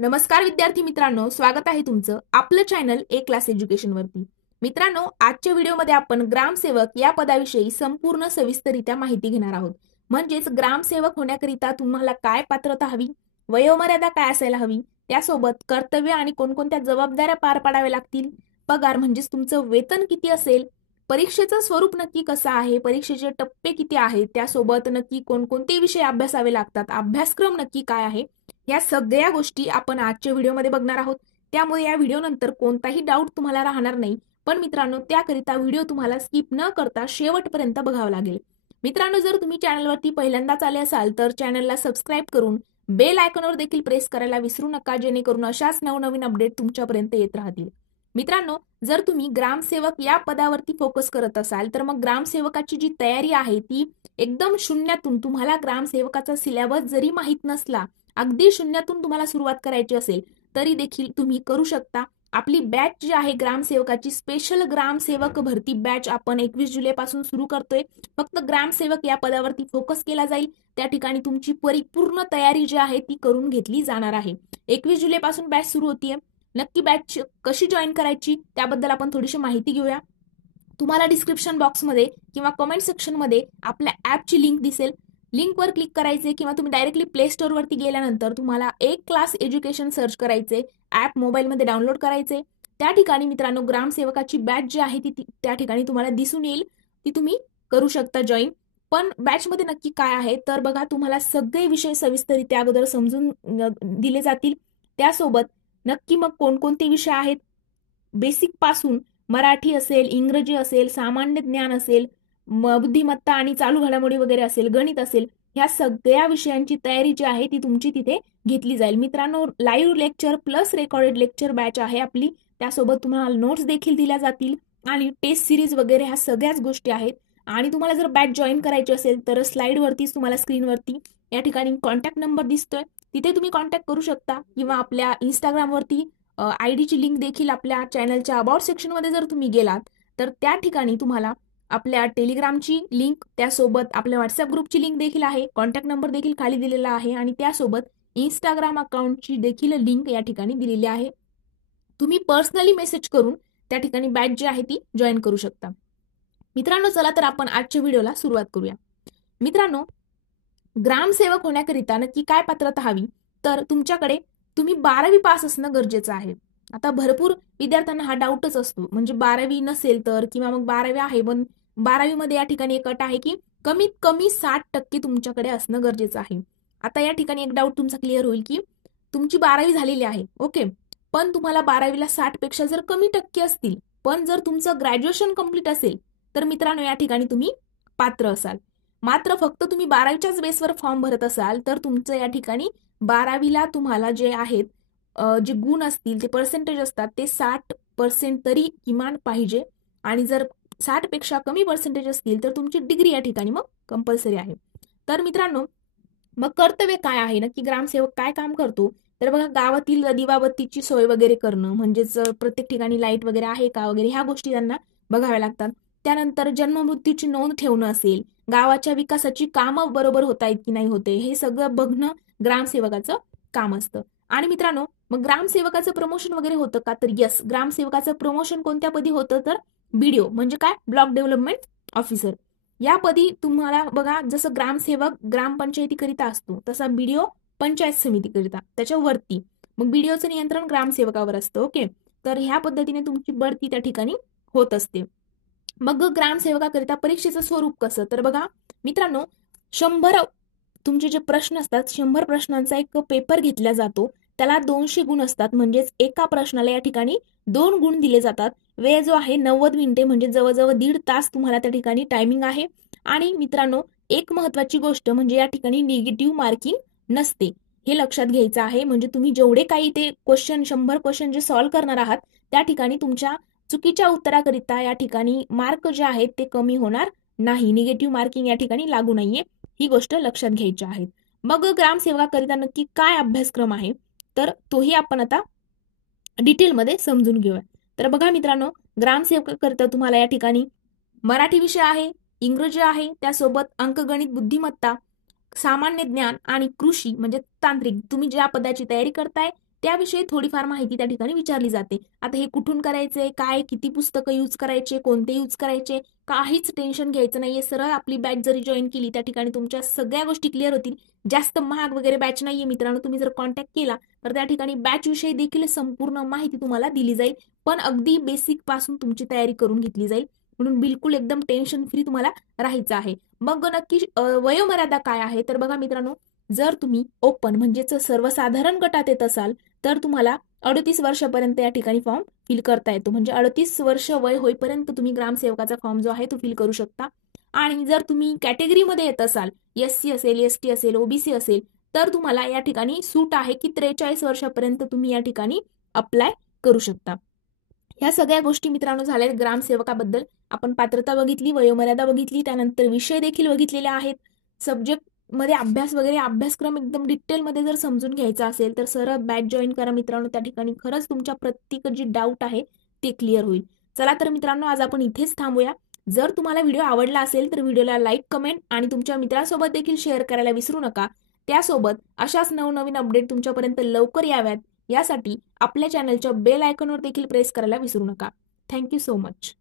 नमस्कार विद्यार्थी मित्रांनो, स्वागत आहे तुमचं आपलं चॅनल ए क्लास एज्युकेशन वरती. मित्रांनो, आजच्या व्हिडिओमध्ये आपण ग्रामसेवक या पदाविषयी संपूर्ण सविस्तररित्या माहिती घेणार आहोत. म्हणजेच ग्रामसेवक होण्याकरिता तुम्हाला काय पात्रता हवी, वयोमर्यादा काय असायला हवी, त्यासोबत कर्तव्य आणि कोणकोणत्या जबाबदाऱ्या पार पाडाव्या लागतील, पगार म्हणजेच तुमचं वेतन किती असेल, परीक्षेचं स्वरूप नक्की कसं आहे, परीक्षेचे टप्पे किती आहेत, त्यासोबत नक्की कोणकोणते विषय अभ्यासावे लागतात, अभ्यासक्रम नक्की काय आहे, या सगळ्या गोष्टी आपण आजच्या व्हिडिओमध्ये बघणार आहोत. त्यामुळे या व्हिडिओ नंतर कोणताही डाऊट तुम्हाला राहणार नाही. पण मित्रांनो, त्याकरिता व्हिडिओ तुम्हाला स्किप न करता शेवटपर्यंत बघावा लागेल. मित्रांनो, जर तुम्ही चॅनलवरती पहिल्यांदाच आले असाल तर चॅनलला सबस्क्राईब करून बेल आयकॉनवर देखील प्रेस करायला विसरू नका, जेणेकरून अशाच नवनवीन अपडेट तुमच्यापर्यंत येत राहतील. मित्रांनो, जर तुम्ही ग्रामसेवक या पदावरती फोकस करत असाल तर मग ग्रामसेवकाची जी तयारी आहे ती एकदम शून्यातून, तुम्हाला ग्रामसेवकाचा सिलेबस जरी माहीत नसला, अगदी शून्यातून तुम्हाला सुरुवात करायची असेल तरी देखील तुम्ही करू शकता. आपली बॅच जी आहे ग्रामसेवकाची, स्पेशल ग्रामसेवक भरती बॅच आपण 21 जुलै पासून सुरू करतोय. फक्त ग्रामसेवक या पदावरती फोकस केला जाईल. त्या ठिकाणी तुमची परिपूर्ण तयारी जी आहे ती करून घेतली जाणार आहे. 21 जुलै पासून बॅच सुरू होतीये. नक्की बॅच कशी जॉईन करायची त्याबद्दल आपण थोडीशी माहिती घेऊया. तुम्हाला डिस्क्रिप्शन बॉक्समध्ये किंवा कमेंट सेक्शनमध्ये आपल्या ऍपची लिंक दिसेल. लिंकवर क्लिक करायचे किंवा तुम्ही डायरेक्टली प्ले स्टोअर वरती गेल्यानंतर तुम्हाला एक क्लास एज्युकेशन सर्च करायचे, ऍप मोबाईलमध्ये डाउनलोड करायचे. त्या ठिकाणी मित्रांनो ग्रामसेवकाची बॅच जी आहे ती त्या ठिकाणी तुम्हाला दिसून येईल. ती तुम्ही करू शकता जॉईन. पण बॅचमध्ये नक्की काय आहे तर बघा, तुम्हाला सगळे विषय सविस्तररित्या अगोदर समजून दिले जातील. त्यासोबत नक्की मग कोणकोणते विषय आहेत, बेसिक पासून मराठी असेल, इंग्रजी असेल, सामान्य ज्ञान असेल, बुद्धिमत्ता आणि चालू घडामोडी वगैरे असेल, गणित असेल, ह्या सगळ्या विषयांची तयारी जी आहे ती तुमची तिथे घेतली जाईल. मित्रांनो, live lecture plus recorded lecture batch आहे आपली. त्यासोबत तुम्हाला नोट्स देखील दिल्या जातील आणि टेस्ट सिरीज वगैरे ह्या सगळ्याच गोष्टी आहेत. आणि तुम्हाला जर बॅच जॉईन करायची असेल तर स्लाइडवरतीच तुम्हाला स्क्रीनवरती या ठिकाणी कॉन्टॅक्ट नंबर दिसतोय, तिथे तुम्ही कॉन्टॅक्ट करू शकता. किंवा आपल्या इंस्टाग्रामवरती आयडीची लिंक देखील आपल्या चॅनलच्या अबाउट सेक्शनमध्ये जर तुम्ही गेलात तर त्या ठिकाणी तुम्हाला आपल्या टेलिग्रामची लिंक, त्यासोबत आपल्या व्हॉट्सअप ग्रुपची लिंक देखील आहे, कॉन्टॅक्ट नंबर देखील खाली दिलेला आहे आणि त्यासोबत इंस्टाग्राम अकाउंटची देखील लिंक या ठिकाणी दिलेली आहे. तुम्ही पर्सनली मेसेज करून त्या ठिकाणी बॅच जी आहे ती जॉईन करू शकता. मित्रांनो, चला तर आपण आजच्या व्हिडिओला सुरुवात करूया. मित्रांनो, ग्रामसेवक होण्याकरिता नक्की काय पात्रता हवी तर तुमच्याकडे तुम्ही 12वी पास असणं गरजेचं आहे. आता भरपूर विद्यार्थ्यांना हा डाऊटच असतो, म्हणजे 12वी नसेल तर, किंवा मग 12वी आहे पण 12वी मध्ये या ठिकाणी एक अट आहे की कमीत कमी 60% तुमच्याकडे असणं गरजेचं आहे. आता या ठिकाणी एक डाऊट तुमचा क्लिअर होईल की तुमची 12वी झालेली आहे, ओके, पण तुम्हाला 12वीला 60 पेक्षा जर कमी टक्के असतील, पण जर तुमचं ग्रॅज्युएशन कंप्लीट असेल तर मित्रांनो या ठिकाणी तुम्ही पात्र असाल. मात्र फक्त तुम्ही 12वीच्याच बेसवर फॉर्म भरत असाल तर तुमचं या ठिकाणी 12वीला तुम्हाला जे आहेत जे गुण असतील, ते पर्सेंटेज असतात, ते 60% तरी किमान पाहिजे. आणि जर 60 पेक्षा कमी पर्सेंटेज असतील तर तुमची डिग्री या ठिकाणी मग कंपल्सरी आहे. तर मित्रांनो, मग कर्तव्य काय आहे, नक्की ग्रामसेवक काय काम करतो तर बघा, गावातील दिवाबत्तीची सोय वगैरे करणं, म्हणजेच प्रत्येक ठिकाणी लाईट वगैरे आहे का वगैरे ह्या गोष्टी त्यांना बघाव्या लागतात. त्यानंतर जन्ममृत्यूची नोंद ठेवणं असेल, गावाच्या विकासाची कामं बरोबर होत आहेत की नाही होते, हे सगळं बघणं ग्रामसेवकाचं काम असतं. आणि मित्रांनो, मग ग्रामसेवकाचं प्रमोशन वगैरे होतं का तर यस, ग्रामसेवकाचं प्रमोशन कोणत्या पदी होतं तर बीडीओ म्हणजे काय, ब्लॉक डेव्हलपमेंट ऑफिसर या पदी तुम्हाला बघा, जसं ग्रामसेवक ग्रामपंचायतीकरिता असतो तसा बीडीओ पंचायत समितीकरिता त्याच्या वरती, मग बीडीओचं नियंत्रण ग्रामसेवकावर असतं. ओके, तर ह्या पद्धतीने तुमची बढती त्या ठिकाणी होत असते. मग ग्रामसेवकाकरिता परीक्षेचं स्वरूप कसं तर बघा मित्रांनो, 100 तुमचे जे प्रश्न असतात, 100 प्रश्नांचा एक पेपर घेतला जातो. त्याला 200 गुण असतात, म्हणजेच एका प्रश्नाला या ठिकाणी 2 गुण दिले जातात. वेळ जो आहे 90 मिनिटे, म्हणजे जवळजवळ 1.5 तास तुम्हाला त्या ठिकाणी टायमिंग आहे. आणि मित्रांनो, एक महत्वाची गोष्ट म्हणजे या ठिकाणी निगेटिव्ह मार्किंग नसते, हे लक्षात घ्यायचं आहे. म्हणजे तुम्ही जेवढे काही ते क्वेश्चन 100 क्वेश्चन जे सॉल्व्ह करणार आहात त्या ठिकाणी तुमच्या चुकीच्या उत्तराकरिता या ठिकाणी मार्क जे आहेत ते कमी होणार नाही, निगेटिव्ह मार्किंग या ठिकाणी लागू नाहीये, ही गोष्ट लक्षात घ्यायची आहे. मग ग्रामसेवकाकरिता नक्की काय अभ्यासक्रम आहे तर तोही आपण आता डिटेलमध्ये समजून घेऊया. तर बघा मित्रांनो, ग्रामसेवकाकरिता तुम्हाला या ठिकाणी मराठी विषय आहे, इंग्रजी आहे, त्यासोबत अंकगणित, बुद्धिमत्ता, सामान्य ज्ञान आणि कृषी म्हणजे तांत्रिक, तुम्ही ज्या पदाची तयारी करताय त्याविषयी थोडीफार माहिती त्या ठिकाणी विचारली जाते. आता हे कुठून करायचंय, काय, किती पुस्तकं यूज करायचे, कोणते यूज करायचे, काहीच टेन्शन घ्यायचं नाहीये. सरळ आपली बॅच जरी जॉईन केली त्या ठिकाणी तुमच्या सगळ्या गोष्टी क्लिअर होतील. जास्त महाग वगैरे बॅच नाहीये मित्रांनो. तुम्ही जर कॉन्टॅक्ट केला तर त्या ठिकाणी बॅच विषयी देखील संपूर्ण माहिती तुम्हाला दिली जाईल, पण अगदी बेसिक पासून तुमची तयारी करून घेतली जाईल. म्हणून बिलकुल एकदम टेन्शन फ्री तुम्हाला राहायचं आहे. मग नक्की वयोमर्यादा काय आहे तर बघा मित्रांनो, जर तुम्ही ओपन म्हणजेच सर्वसाधारण गटात येत असाल तर तुम्हाला 38 वर्षापर्यंत या ठिकाणी फॉर्म फिल करता येतो. म्हणजे 38 वर्ष वय होईपर्यंत तुम्ही ग्रामसेवकाचा फॉर्म जो आहे तो फिल करू शकता. आणि जर तुम्ही कॅटेगरीमध्ये येत असाल, SC असेल, ST असेल, OBC असेल, तर तुम्हाला या ठिकाणी सूट आहे की 43 वर्षापर्यंत तुम्ही या ठिकाणी अप्लाय करू शकता. ह्या सगळ्या गोष्टी मित्रांनो झाल्या ग्रामसेवकाबद्दल. आपण पात्रता बघितली, वयोमर्यादा बघितली, त्यानंतर विषय देखील बघितलेले आहेत. सब्जेक्ट मध्ये अभ्यास वगैरे, अभ्यासक्रम एकदम डिटेलमध्ये जर समजून घ्यायचा असेल तर सरळ बॅच जॉईन करा मित्रांनो. त्या ठिकाणी खरंच तुमच्या प्रत्येक जी डाऊट आहे ते क्लिअर होईल. चला तर मित्रांनो, आज आपण इथेच थांबूया. जर तुम्हाला व्हिडिओ आवडला असेल तर व्हिडिओला लाईक, कमेंट आणि तुमच्या मित्रांसोबत देखील शेअर करायला विसरू नका. त्यासोबत अशाच नवनवीन अपडेट तुमच्यापर्यंत लवकर याव्यात यासाठी आपल्या चॅनलच्या बेल आयकॉनवर देखील प्रेस करायला विसरू नका. Thank you so much.